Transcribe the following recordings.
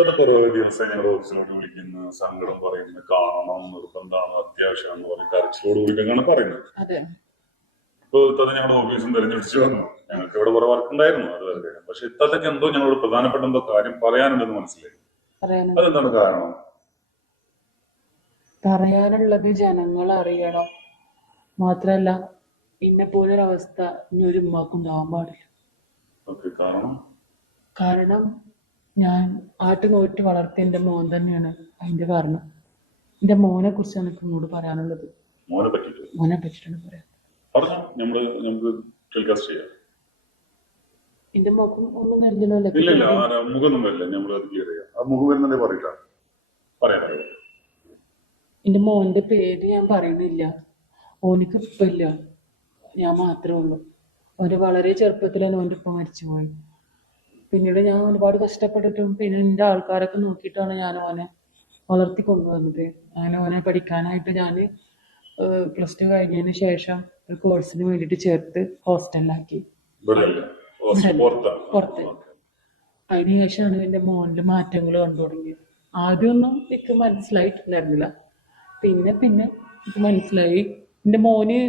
അത് കുറെ ദിവസം ഞങ്ങളുടെ ഓഫീസിലോട്ട് വിളിക്കുന്നു, സങ്കടം പറയുന്നു, കാണണം, നിർബന്ധമാണ്, അത്യാവശ്യമാണെന്ന് പറയും, കരച്ചിലോട് കൂടിയിട്ടൊക്കെയാണ് പറയുന്നത്. അതെ. ഇപ്പൊ ഇത്തത് ഞങ്ങളുടെ ഓഫീസും തെരഞ്ഞെടുപ്പിച്ചു വന്നു. ഞങ്ങൾക്ക് ഇവിടെ കുറെ വർക്ക് ഉണ്ടായിരുന്നു അത് വരെ. പക്ഷെ ഇത്തതൊക്കെ എന്തോ ഞങ്ങളോട് പ്രധാനപ്പെട്ട എന്തോ കാര്യം പറയാനുണ്ടെന്ന് മനസ്സിലായി. അതെന്താണ് കാരണം? പറയാനുള്ളത് ജനങ്ങൾ അറിയണം. മാത്രല്ല എന്നെ പോലൊരവസ്ഥ ഇനി ഒരു ഉമ്മാക്കും ഉണ്ടാവാൻ പാടില്ല. കാരണം ഞാൻ ആട്ടുനോറ്റ് വളർത്തിയ എന്റെ മോൻ തന്നെയാണ് അതിന്റെ കാരണം. എന്റെ മോനെ കുറിച്ചാണ് എനിക്ക് ഇങ്ങോട്ട് പറയാനുള്ളത്. മോനെ പറ്റിയിട്ടാണ് പറയാൻ. എന്റെ മുഖം ഒന്നും എന്റെ മോന്റെ പേര് ഞാൻ പറയണില്ല. ഓനിക്ക് ഇപ്പില്ല, ഞാൻ മാത്രമേ ഉള്ളൂ. അവന് വളരെ ചെറുപ്പത്തിലാണ് ഓൻ്റെ ഉപ്പ മരിച്ചുപോയി. പിന്നീട് ഞാൻ ഒരുപാട് കഷ്ടപ്പെട്ടിട്ടും പിന്നെ എൻ്റെ ആൾക്കാരൊക്കെ നോക്കിയിട്ടാണ് ഞാൻ ഓനെ വളർത്തി കൊണ്ടുവന്നത്. അങ്ങനെ ഓനെ പഠിക്കാനായിട്ട് ഞാൻ +2 കഴിഞ്ഞതിന് ശേഷം ഒരു കോഴ്സിന് വേണ്ടിയിട്ട് ചേർത്ത് ഹോസ്റ്റലിലാക്കി, പുറത്ത്. അതിന് ശേഷമാണ് എൻ്റെ മോനിൽ മാറ്റങ്ങൾ കണ്ടു തുടങ്ങിയത്. ആദ്യമൊന്നും എനിക്ക് മനസ്സിലായിട്ടുണ്ടായിരുന്നില്ല. പിന്നെ എനിക്ക് മനസ്സിലായി എൻ്റെ മോന്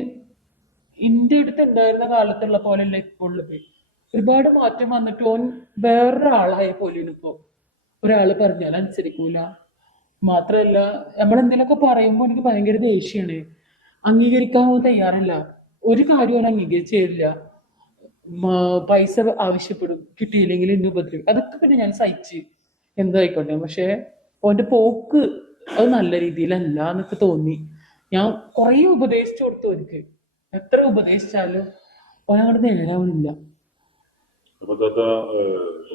എൻ്റെ അടുത്ത് ഉണ്ടായിരുന്ന കാലത്തുള്ള പോലെയല്ല ഇപ്പോൾ ഉള്ളത്. ഒരുപാട് മാറ്റം വന്നിട്ട് ഓൻ വേറൊരാളായ പോലെയാണ് ഇപ്പോൾ. ഒരാൾ പറഞ്ഞാൽ അനുസരിക്കൂല. മാത്രമല്ല നമ്മളെന്തെങ്കിലുമൊക്കെ പറയുമ്പോൾ എനിക്ക് ഭയങ്കര ദേഷ്യമാണ്. അംഗീകരിക്കാൻ തയ്യാറല്ല. ഒരു കാര്യം ഓൻ അംഗീകരിച്ചു തരില്ല. പൈസ ആവശ്യപ്പെടും, കിട്ടിയില്ലെങ്കിൽ എന്നെ ഉപദ്രവിക്കും. അതൊക്കെ പിന്നെ ഞാൻ സഹിച്ച് എന്തായിക്കോട്ടെ. പക്ഷെ ഓൻ്റെ പോക്ക് അത് നല്ല രീതിയിലല്ല എന്നൊക്കെ തോന്നി. ഞാൻ കുറേ ഉപദേശിച്ചു കൊടുത്തു. എനിക്ക് എത്ര ഉപദേശിച്ചാലും ഓനങ്ങോട്ട് നേരാവണില്ല.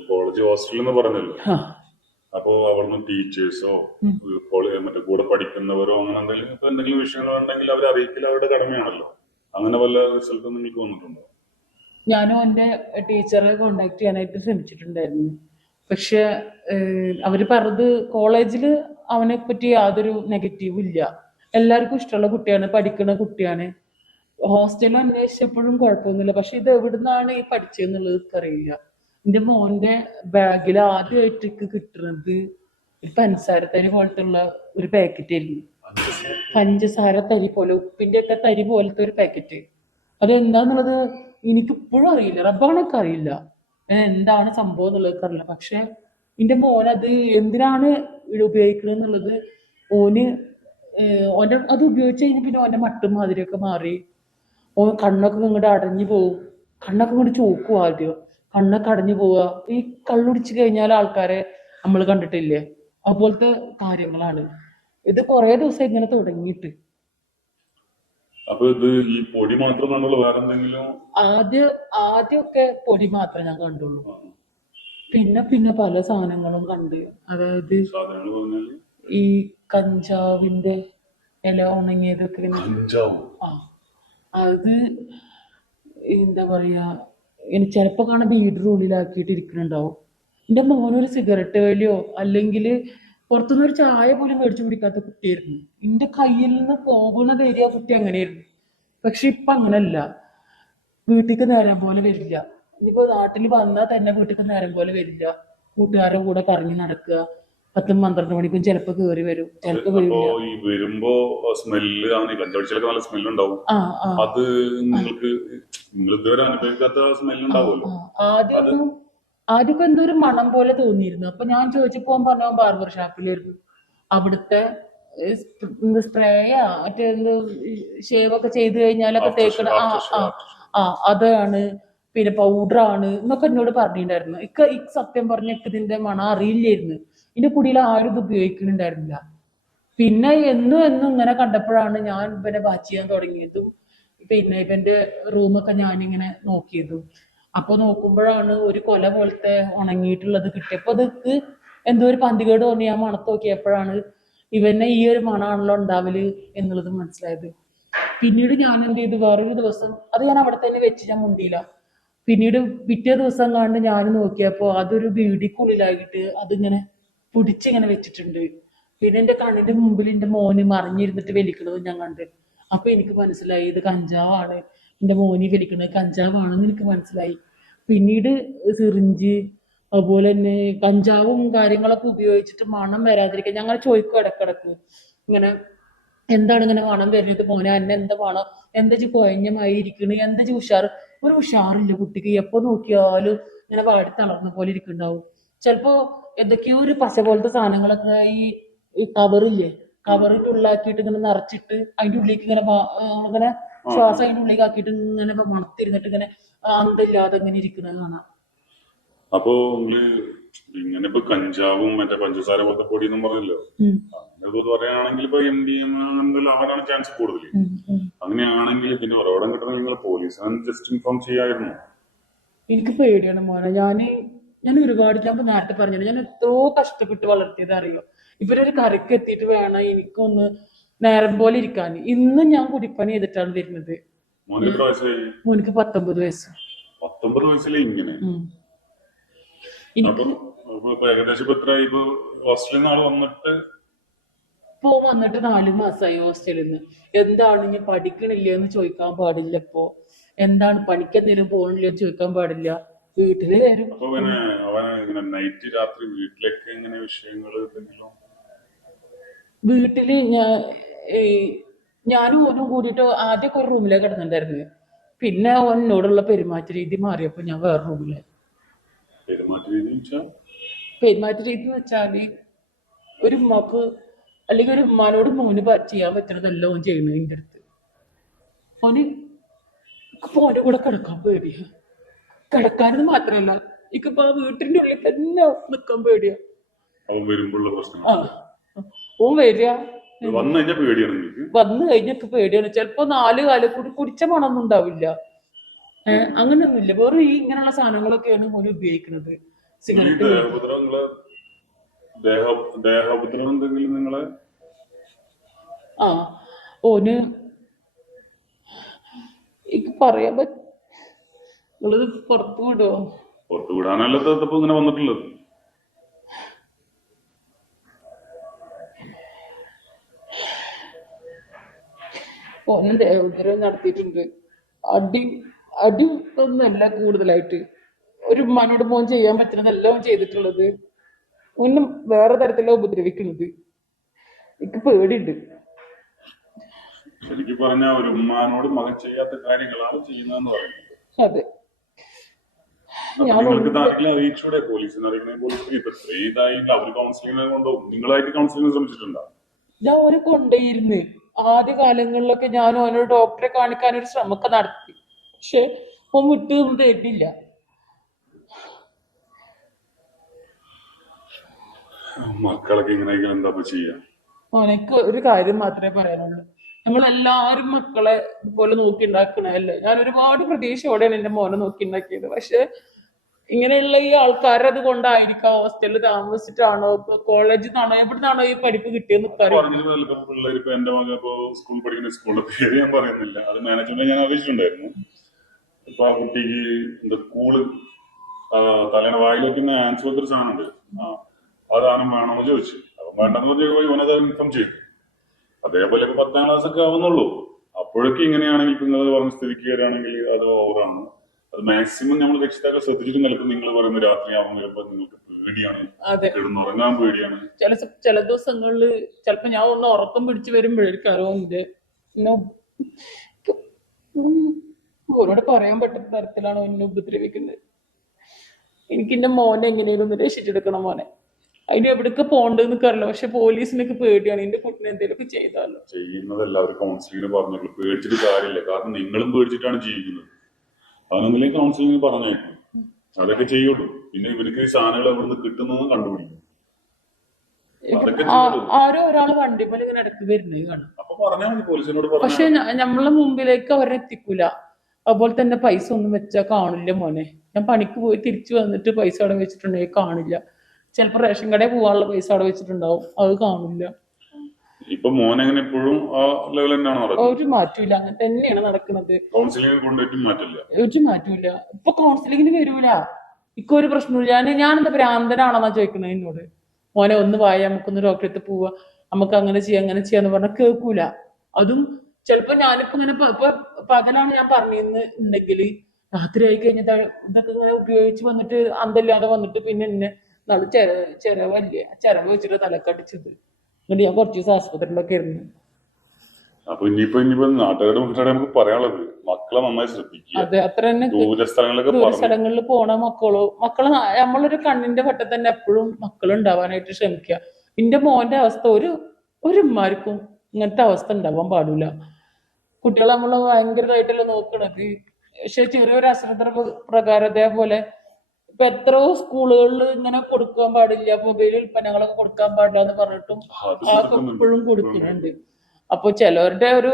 കോളേജ് ഹോസ്റ്റൽ എന്ന് പറഞ്ഞല്ലോ, അപ്പോ അവിടുന്ന് ടീച്ചേഴ്സോ മറ്റേ കൂടെ പഠിക്കുന്നവരോ അങ്ങനെ എന്തെങ്കിലും വിഷയങ്ങൾ ഉണ്ടെങ്കിൽ അവരെ അറിയിക്കൽ അവരുടെ കടമയാണല്ലോ. അങ്ങനെ വല്ല റിസൾട്ടും നിങ്ങൾക്ക് വന്നിട്ടുണ്ടോ? ഞാനും എൻ്റെ ടീച്ചറെ കോണ്ടാക്ട് ചെയ്യാനായിട്ട് ശ്രമിച്ചിട്ടുണ്ടായിരുന്നു. പക്ഷെ അവര് പറഞ്ഞത് കോളേജിൽ അവനെ പറ്റി യാതൊരു നെഗറ്റീവും ഇല്ല. എല്ലാവർക്കും ഇഷ്ടമുള്ള കുട്ടിയാണ്, പഠിക്കുന്ന കുട്ടിയാണ്. ഹോസ്റ്റലിൽ അന്വേഷിച്ചപ്പോഴും കുഴപ്പമൊന്നുമില്ല. പക്ഷെ ഇത് എവിടുന്നാണ് ഈ പഠിച്ചതെന്നുള്ളത് അറിയില്ല. എൻ്റെ മോന്റെ ബാഗിൽ ആദ്യമായിട്ട് കിട്ടുന്നത് ഒരു പഞ്ചസാര തരി പോലത്തെ ഉള്ള ഒരു പാക്കറ്റ് ആയിരുന്നു. പഞ്ചസാര തരി പോലെ, ഉപ്പിന്റെ ഒക്കെ തരി പോലത്തെ ഒരു പാക്കറ്റ്. അതെന്താന്നുള്ളത് എനിക്കിപ്പോഴും അറിയില്ല. റബ്ബാണൊക്കെ അറിയില്ല എന്താണ് സംഭവം എന്നുള്ളത് അറിയില്ല. പക്ഷെ എൻ്റെ മോൻ അത് എന്തിനാണ് ഉപയോഗിക്കുന്നത് എന്നുള്ളത് ഓന് ഓൻ്റെ അത് ഉപയോഗിച്ച് കഴിഞ്ഞ് പിന്നെ ഓൻ്റെ മട്ടും മാതിരിയൊക്കെ മാറി. ഓൻ കണ്ണൊക്കെ ഇങ്ങോട്ട് അടഞ്ഞു പോവും. കണ്ണൊക്കെ ഇങ്ങോട്ട് ചോക്കും. ആദ്യം കണ്ണൊക്കെ അടഞ്ഞു പോവുക. ഈ കള്ളുടിച്ച് കഴിഞ്ഞാൽ ആൾക്കാരെ നമ്മൾ കണ്ടിട്ടില്ലേ, അതുപോലത്തെ കാര്യങ്ങളാണ്. ഇത് കുറേ ദിവസം ഇങ്ങനെ തുടങ്ങിയിട്ട്. അപ്പൊ ഇത് ഈ പൊടി മാത്രം നമ്മൾ വേറെ എന്തെങ്കിലും? ആദ്യമൊക്കെ പൊടി മാത്രമേ ഞാൻ കണ്ടുള്ളൂ. പിന്നെ പല സാധനങ്ങളും കണ്ട്. അതായത് ഈ കഞ്ചാവിന്റെ ഇല ഉണങ്ങിയതൊക്കെ അത് എന്താ പറയാ, ചിലപ്പോ കാണാൻ ബീഡിയുടെ ഉള്ളിലാക്കിയിട്ട് ഇരിക്കുന്നുണ്ടാവും. എൻ്റെ മോനൊരു സിഗരറ്റ് വലിയോ അല്ലെങ്കിൽ പുറത്തുനിന്ന് ഒരു ചായ പോലും മേടിച്ചു കുടിക്കാത്ത കുട്ടിയായിരുന്നു. എൻ്റെ കയ്യിൽ നിന്ന് പോകുന്നത് ഏരിയ കുട്ടി അങ്ങനെയായിരുന്നു. പക്ഷെ ഇപ്പൊ അങ്ങനല്ല. വീട്ടിലേക്ക് നേരം പോലെ വരില്ല. ഇനിയിപ്പോ നാട്ടിൽ വന്നാൽ തന്നെ വീട്ടിലേക്ക് നേരം പോലെ വരില്ല. കൂട്ടുകാരുടെ കൂടെ കറങ്ങി നടക്കുക. 10-12 മണിക്കും ചിലപ്പോ കയറി വരും, ചിലപ്പോ വരില്ല. ആദ്യമൊക്കെ എന്തോ ഒരു മണം പോലെ തോന്നിയിരുന്നു. അപ്പൊ ഞാൻ ചോദിച്ചപ്പോ പറഞ്ഞ ബാർബർ ഷാപ്പിലായിരുന്നു. അവിടുത്തെ സ്പ്രേയാ മറ്റേ ഷേവൊക്കെ ചെയ്ത് കഴിഞ്ഞാലൊക്കെ തേക്കണ അതാണ്, പിന്നെ പൗഡറാണ് എന്നൊക്കെ എന്നോട് പറഞ്ഞിട്ടുണ്ടായിരുന്നു. ഇക്ക് സത്യം പറഞ്ഞ ഇതിന്റെ മണം അറിയില്ലായിരുന്നു. ഇതിന്റെ കുടിയിൽ ആരും ഇത് ഉപയോഗിക്കുന്നുണ്ടായിരുന്നില്ല. പിന്നെ എന്നും ഇങ്ങനെ കണ്ടപ്പോഴാണ് ഞാൻ ഇവനെ വാച്ച് ചെയ്യാൻ തുടങ്ങിയതും പിന്നെ ഇവന്റെ റൂമൊക്കെ ഞാനിങ്ങനെ നോക്കിയതും. അപ്പൊ നോക്കുമ്പോഴാണ് ഒരു കൊല പോലത്തെ ഉണങ്ങിയിട്ടുള്ളത് കിട്ടിയപ്പോ അതൊക്കെ എന്തോ ഒരു പന്തികേട് തോന്നി. ഞാൻ മണത്ത് നോക്കിയപ്പോഴാണ് ഇവനെ ഈ ഒരു മണമാണല്ലോ ഉണ്ടാവല് എന്നുള്ളത് മനസ്സിലായത്. പിന്നീട് ഞാൻ എന്ത് ചെയ്തു, വേറൊരു ദിവസം അത് ഞാൻ അവിടെ തന്നെ വെച്ച് ഞാൻ മുണ്ടിയില്ല. പിന്നീട് പിറ്റേ ദിവസം കണ്ട് ഞാൻ നോക്കിയപ്പോ അതൊരു ബീഡിക്കുള്ളിലായിട്ട് അതിങ്ങനെ പിടിച്ചിങ്ങനെ വെച്ചിട്ടുണ്ട്. പിന്നെ എൻ്റെ കണ്ണിന്റെ മുമ്പിൽ എൻ്റെ മോന് മറിഞ്ഞിരുന്നിട്ട് വലിക്കുന്നത് ഞാൻ കണ്ട്. അപ്പൊ എനിക്ക് മനസ്സിലായി ഇത് കഞ്ചാവാണ്. എൻ്റെ മോനി വലിക്കുന്നത് കഞ്ചാവാണെന്ന് എനിക്ക് മനസ്സിലായി. പിന്നീട് സിറിഞ്ച് അതുപോലെ തന്നെ കഞ്ചാവും കാര്യങ്ങളൊക്കെ ഉപയോഗിച്ചിട്ട് മണം വരാതിരിക്കാൻ ഞങ്ങൾ ചോദിക്കും ഇടക്കിടക്ക് ഇങ്ങനെ എന്താണ് ഇങ്ങനെ മണം വരുന്നത് മോനെ അന്നെ എന്താ മണം എന്താ ചി കൊയഞ്ഞമായി ഇരിക്കണ് എന്താ ചി ഉഷാറ് ഒരു ഉഷാറില്ല കുട്ടിക്ക് എപ്പോ നോക്കിയാലും ഇങ്ങനെ വാടി തളർന്ന പോലെ ഇരിക്കുന്നുണ്ടാവും ചിലപ്പോ എന്തൊക്കെയോ ഒരു പശ പോലത്തെ സാധനങ്ങളൊക്കെ ഈ കവറില്ലേ കവറിന്റെ ഉള്ളിലാക്കിയിട്ട് ഇങ്ങനെ നിറച്ചിട്ട് അതിന്റെ ഉള്ളിലേക്ക് ഇങ്ങനെ ഇങ്ങനെ ശ്വാസം അതിന്റെ ഉള്ളിലേക്ക് ആക്കിയിട്ട് ഇങ്ങനെ മണത്തിരുന്നിട്ട് ഇങ്ങനെ അന്തമില്ലാതെ ഇങ്ങനെ ഇരിക്കുന്നത് കാണാം. അപ്പോ നിങ്ങള് ഇങ്ങനെ ഇപ്പൊ കഞ്ചാവും മറ്റേ പഞ്ചസാര പോലത്തെ പൊടി എന്നും പറഞ്ഞല്ലോ, അങ്ങനെ പറയുകയാണെങ്കിൽ ഇപ്പൊ MDMA ആവാനാണ് ചാൻസ് കൂടുതൽ. അങ്ങനെയാണെങ്കിൽ ഇതിന് ഉറവിടം കിട്ടണം നിങ്ങൾ പോലീസിനെ ജസ്റ്റ് ഇൻഫോം ചെയ്യായിരുന്നു. എനിക്ക് പേടിയാണ് മോനെ. ഞാൻ ഒരുപാട് ഞാൻ നേരത്തെ പറഞ്ഞത് ഞാൻ എത്രയോ കഷ്ടപ്പെട്ട് വളർത്തിയത് അറിയോ. ഇവരൊരു കരക്ക് എത്തിയിട്ട് വേണം എനിക്കൊന്ന് നേരം പോലെ ഇരിക്കാൻ. ഇന്നും ഞാൻ കുടിപ്പണി ചെയ്തിട്ടാണ് വരുന്നത്. മോനിക്ക് 19 വയസ്സ്. 19 വയസ്സിലെ ഇങ്ങനെ ഏകദേശം ഹോസ്റ്റലിൽ നിന്ന് വന്നിട്ട് വന്നിട്ട് 4 മാസമായി ഹോസ്റ്റലിൽ നിന്ന്. എന്താണ് ഇനി പഠിക്കണില്ല എന്ന് ചോദിക്കാൻ പാടില്ല. ഇപ്പോ എന്താണ് പണിക്ക് എന്തെങ്കിലും പോകണില്ല എന്ന് ചോദിക്കാൻ പാടില്ല. വീട്ടില് വരും. വീട്ടില് ഞാനും ഓനും കൂടിയിട്ട് ആദ്യമൊക്കെ ഒരു റൂമിലേക്ക് കിടന്നിട്ടുണ്ടായിരുന്നു. പിന്നെ ഓനോടുള്ള പെരുമാറ്റ രീതി മാറിയപ്പോ ഞാൻ വേറെ റൂമിലായി. പെരുമാറ്റ രീതി എന്ന് വെച്ചാല് ഒരു ഉമ്മക്ക് അല്ലെങ്കിൽ ഒരു ഉമ്മാനോട് മോന് ചെയ്യാൻ പറ്റണതല്ല ഓൻ ചെയ്യുന്നത്. എൻ്റെ അടുത്ത് ഓന്റെ കൂടെ കിടക്കാൻ പേടിയാ. കിടക്കാനെന്ന് മാത്രമല്ല ഇക്കിപ്പോ ആ വീട്ടിന്റെ ഉള്ളിൽ തന്നെ നിക്കാൻ പേടിയാ. ഓൻ വരിക വന്നു കഴിഞ്ഞൊക്കെ പേടിയാണ്. ചിലപ്പോ 4 കാലം കൂടി കുടിച്ച മണമൊന്നും ഉണ്ടാവില്ല. അങ്ങനെയൊന്നുമില്ല. വേറെ ഇങ്ങനെയുള്ള സാധനങ്ങളൊക്കെയാണ് മോന് ഉപയോഗിക്കുന്നത്. സിഗരറ്റ് ഓന് എനിക്ക് പറയാൻ പറ്റും. നിങ്ങളത് പുറത്തു വിടുവോ? പുറത്തു വിടാനല്ലോ ഇങ്ങനെ വന്നിട്ടുള്ളത്. ഓനും ദേവോത്തരവും നടത്തിയിട്ടുണ്ട്. അടി ഒന്നല്ല കൂടുതലായിട്ട് ഒരു ഉമ്മാനോട് മോൻ ചെയ്യാൻ പറ്റുന്നതല്ല ഓൻ ചെയ്തിട്ടുള്ളത്. ഓനും വേറെ തരത്തിലാണ് ഉപദ്രവിക്കുന്നത്. എനിക്ക് പേടിയുണ്ട്. ശരിക്കും പറഞ്ഞ ഒരു ഉമ്മാനോട് മകൻ ചെയ്യാത്ത കാര്യങ്ങളാണ് ചെയ്യുന്നതെന്ന് പറയുന്നത്. അതെ. അറിയിച്ചൂടെ പോലീസിനെ? അവര് കൗൺസിലിംഗ് കൊണ്ടുപോകും. നിങ്ങളായിട്ട് കൗൺസിലിംഗ് ശ്രമിച്ചിട്ടുണ്ടോ? ഞാൻ ഓനെ കൊണ്ടുപോയിരുന്നു. ആദ്യ കാലങ്ങളിലൊക്കെ ഞാൻ ഓനൊരു ഡോക്ടറെ കാണിക്കാൻ ഒരു ശ്രമമൊക്കെ നടത്തി. പക്ഷെ ഓൻ വിട്ടൊന്നും തരുന്നില്ല. മക്കളൊക്കെ ഇങ്ങനെയെങ്കിലും എന്താ ചെയ്യാ? ഓനക്ക് ഒരു കാര്യം മാത്രമേ പറയാനുള്ളൂ. നമ്മളെല്ലാരും മക്കളെ ഇതുപോലെ നോക്കി ഉണ്ടാക്കണല്ലേ. ഞാൻ ഒരുപാട് പ്രതീക്ഷയോടെയാണ് എന്റെ മോനെ നോക്കി ഉണ്ടാക്കിയത്. പക്ഷെ ഇങ്ങനെയുള്ള ഈ ആൾക്കാരത് കൊണ്ടായിരിക്കാം ഹോസ്റ്റലിൽ താമസിച്ചിട്ടാണോ കോളേജിൽ നിന്നാണോ എവിടുന്നാണോ ഈ പഠിപ്പ് കിട്ടിയെന്ന് പിള്ളേർ എന്റെ മകൻ സ്കൂൾ പഠിക്കുന്ന സ്കൂളിന്റെ പേര് ഞാൻ പറയുന്നില്ല, അത് മാനേജ്മെന്റ് ഞാൻ ആവശ്യമുണ്ടായിരുന്നു. ഇപ്പൊ ആ കുട്ടിക്ക് എന്താ കൂള് തലേണ വായിൽ വെക്കുന്ന ആൻസർ ഒരു സാധനം ഉണ്ട്, ആ സാധനം വേണമെന്ന് ചോദിച്ചു. അപ്പൊ വേണ്ടെന്ന് പറഞ്ഞ ഇവനത് ഇൻഫോം ചെയ്തു. അതേപോലെ ഇപ്പൊ 10ാം ക്ലാസ് ഒക്കെ ആവുന്നുള്ളൂ. അപ്പോഴൊക്കെ ഇങ്ങനെയാണെങ്കിൽ ഇപ്പൊ നിങ്ങൾ പറഞ്ഞ സ്ഥിതിക്ക് വരികയാണെങ്കിൽ അത് ഓവറാണ്. അത് മാക്സിമം നമ്മൾ രക്ഷിതാക്കളെ ശ്രദ്ധിച്ചിട്ട് നിൽക്കും. നിങ്ങൾ പറയുന്ന രാത്രി ആവുമ്പോൾ നിങ്ങൾക്ക് പേടിയാണ്, കിടന്നുറങ്ങാൻ പേടിയാണ്. ചില ദിവസങ്ങളില് ചിലപ്പോ ഞാൻ ഒന്ന് ഉറക്കം പിടിച്ചു വരുമ്പോഴേക്കും അറിവുന്നില്ലേ പിന്നെ ഓനോട് പറയാൻ പറ്റുന്ന തരത്തിലാണ് എന്നെ ഉപദ്രവിക്കുന്നത്. എനിക്ക് എന്റെ മോനെ എങ്ങനെയും ഒന്ന് രക്ഷിച്ചെടുക്കണം. മോനെ അതിന് എവിടേക്ക് പോകണ്ടെന്ന് അറിയില്ല. പക്ഷെ പോലീസിനൊക്കെ പേടിയാണ് എന്റെ കുട്ടിനെ എന്തെങ്കിലുമൊക്കെ ചെയ്താലോ. ചെയ്യുന്നത് എല്ലാവരും കൗൺസിലിംഗിന് പറഞ്ഞുള്ളൂ. പേടിച്ചിട്ട് കാര്യമില്ല. കാരണം നിങ്ങളും പേടിച്ചിട്ടാണ് ജീവിക്കുന്നത്. അതിനൊന്നിലേക്ക് കൗൺസിലിംഗ് പറഞ്ഞേക്കും, അതൊക്കെ ചെയ്യുള്ളൂ. പിന്നെ ഇവർക്ക് ഈ സാധനങ്ങൾ എവിടുന്ന് കിട്ടുന്നതെന്ന് കണ്ടുപിടിക്കും. ആരോ ഒരാള് വണ്ടിമേൽ ഇങ്ങനെ ഇടയ്ക്ക് വരുന്നത് കാണാം. അപ്പൊ പറഞ്ഞാൽ മതി പോലീസിനോട്. പക്ഷെ നമ്മളെ മുമ്പിലേക്ക് അവരെ എത്തിക്കൂല. അതുപോലെ തന്നെ പൈസ ഒന്നും വെച്ചാൽ കാണില്ല മോനെ. ഞാൻ പണിക്ക് പോയി തിരിച്ചു വന്നിട്ട് പൈസ അവിടെ വെച്ചിട്ടുണ്ടെങ്കിൽ കാണില്ല. ചിലപ്പോ റേഷൻ കടയിൽ പോകാനുള്ള പൈസ അവിടെ വെച്ചിട്ടുണ്ടാവും, അത് കാണില്ല. ഇപ്പൊ മോനെങ്ങനെ എപ്പോഴും ആ ലെവൽ തന്നെയാണ് നടക്കുന്നത്? ഒരു മാറ്റമില്ല, അങ്ങനെ തന്നെയാണ് നടക്കുന്നത്. ഒരു മാറ്റമില്ല. ഇപ്പൊ കൗൺസിലിങ്ങിന് വരൂല. ഇക്കൊരു പ്രശ്നമില്ല. ഞാനെന്താ ഭ്രാന്തനാണെന്നാ ചോദിക്കുന്നത് എന്നോട്. മോനെ ഒന്ന് വായ, നമുക്കൊന്ന് ഡോക്ടറെ അടുത്ത് പോവാ, നമുക്ക് അങ്ങനെ ചെയ്യാന്ന് പറഞ്ഞാൽ കേൾക്കൂല. അതും ചിലപ്പോ ഞാനിപ്പോ ഇങ്ങനെ പകലാണ് ഞാൻ പറഞ്ഞിരുന്നുണ്ടെങ്കിൽ രാത്രി ആയി കഴിഞ്ഞാൽ ഇതൊക്കെ ഇങ്ങനെ ഉപയോഗിച്ച് വന്നിട്ട് അന്തല്ലാതെ വന്നിട്ട് പിന്നെ എന്നെ നാളെ ചെരവല്ലേ ചെരവ് വെച്ചിട്ട് തലക്കടിച്ചത്. എന്നിട്ട് ഞാൻ കുറച്ച് ദിവസം ആസ്പത്രിയിലൊക്കെ ഇരുന്നു. അപ്പൊ ഇനിയിപ്പോ നാട്ടുകാരുടെ മുന്നിലാണ് നമുക്ക് പറയാനുള്ളത്, മക്കളെ നന്നായി ശ്രദ്ധിക്കുക. അതെ, അത്ര തന്നെ. ദൂര സ്ഥലങ്ങളിലൊക്കെ ദൂര പറഞ്ഞു സ്ഥലങ്ങളിൽ പോണ മക്കള് നമ്മളൊരു കണ്ണിന്റെ വട്ടത്തിൽ തന്നെ എപ്പോഴും മക്കൾ ഉണ്ടാവാനായിട്ട് ശ്രമിക്കുക. എന്റെ മോന്റെ അവസ്ഥ ഒരു ഉമ്മാർക്കും ഇങ്ങനത്തെ അവസ്ഥ ഉണ്ടാവാൻ പാടില്ല. കുട്ടികളെ നമ്മള് ഭയങ്കരമായിട്ടല്ലേ നോക്കണത്. പക്ഷെ ചെറിയൊരു അശ്രദ്ധ പ്രകാരം അതേപോലെ ഇപ്പൊ എത്രയോ സ്കൂളുകളിൽ ഇങ്ങനെ കൊടുക്കാൻ പാടില്ല, മൊബൈൽ ഉൽപ്പന്നങ്ങളൊക്കെ കൊടുക്കാൻ പാടില്ല എന്ന് പറഞ്ഞിട്ടും അത് അതൊക്കെ കൊടുക്കുന്നുണ്ട്. ഇപ്പോഴും കൊടുക്കുന്നുണ്ട്. അപ്പൊ ചിലവരുടെ ഒരു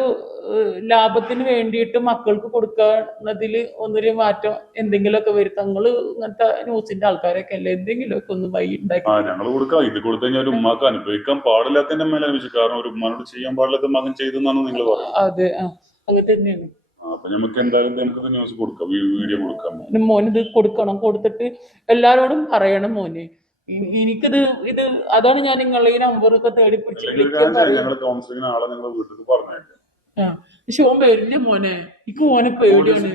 ലാഭത്തിന് വേണ്ടിയിട്ട് മക്കൾക്ക് കൊടുക്കുന്നതിൽ ഒന്നൊരു മാറ്റം എന്തെങ്കിലുമൊക്കെ വരും. തങ്ങള് ഇങ്ങനത്തെ ന്യൂസിന്റെ ആൾക്കാരൊക്കെ അല്ലേ, എന്തെങ്കിലുമൊക്കെ ഒന്ന് വഴി ഉണ്ടാക്കി തരും. ഞങ്ങൾ കൊടുക്കാം. ഇത് കൊടുത്തു കഴിഞ്ഞാൽ ഒരു ഉമ്മാക്ക് അനുഭവിക്കാൻ പാടില്ലാത്തതിന്റെ മേലെ അനുഭവിച്ചു. കാരണം ഒരു ഉമ്മാനോട് ചെയ്യാൻ പാടില്ലാത്ത മകൻ ചെയ്തെന്നാണ് നിങ്ങൾ പറയുന്നത്. അതെ, അങ്ങനെ തന്നെയാണ്. അപ്പൊ നമുക്ക് എന്തായാലും നമുക്കത് ന്യൂസ് കൊടുക്കാം, വീഡിയോ കൊടുക്കാം. മോനിത് കൊടുക്കണം, കൊടുത്തിട്ട് എല്ലാരോടും പറയണം മോനെ. ഇത് അതാണ് ഞാൻ നിങ്ങളെ ഈ നമ്പറൊക്കെ തേടി പിടിച്ച് വിളിക്കാൻ പറയുന്നത്. ഞങ്ങൾ കൗൺസിലിംഗിന് ആളെ നിങ്ങളുടെ വീട്ടിൽ പറഞ്ഞേക്കാം. പക്ഷെ ഓൻ വരില്ല മോനെ, എനിക്ക് മോനെ പേടിയാണ്.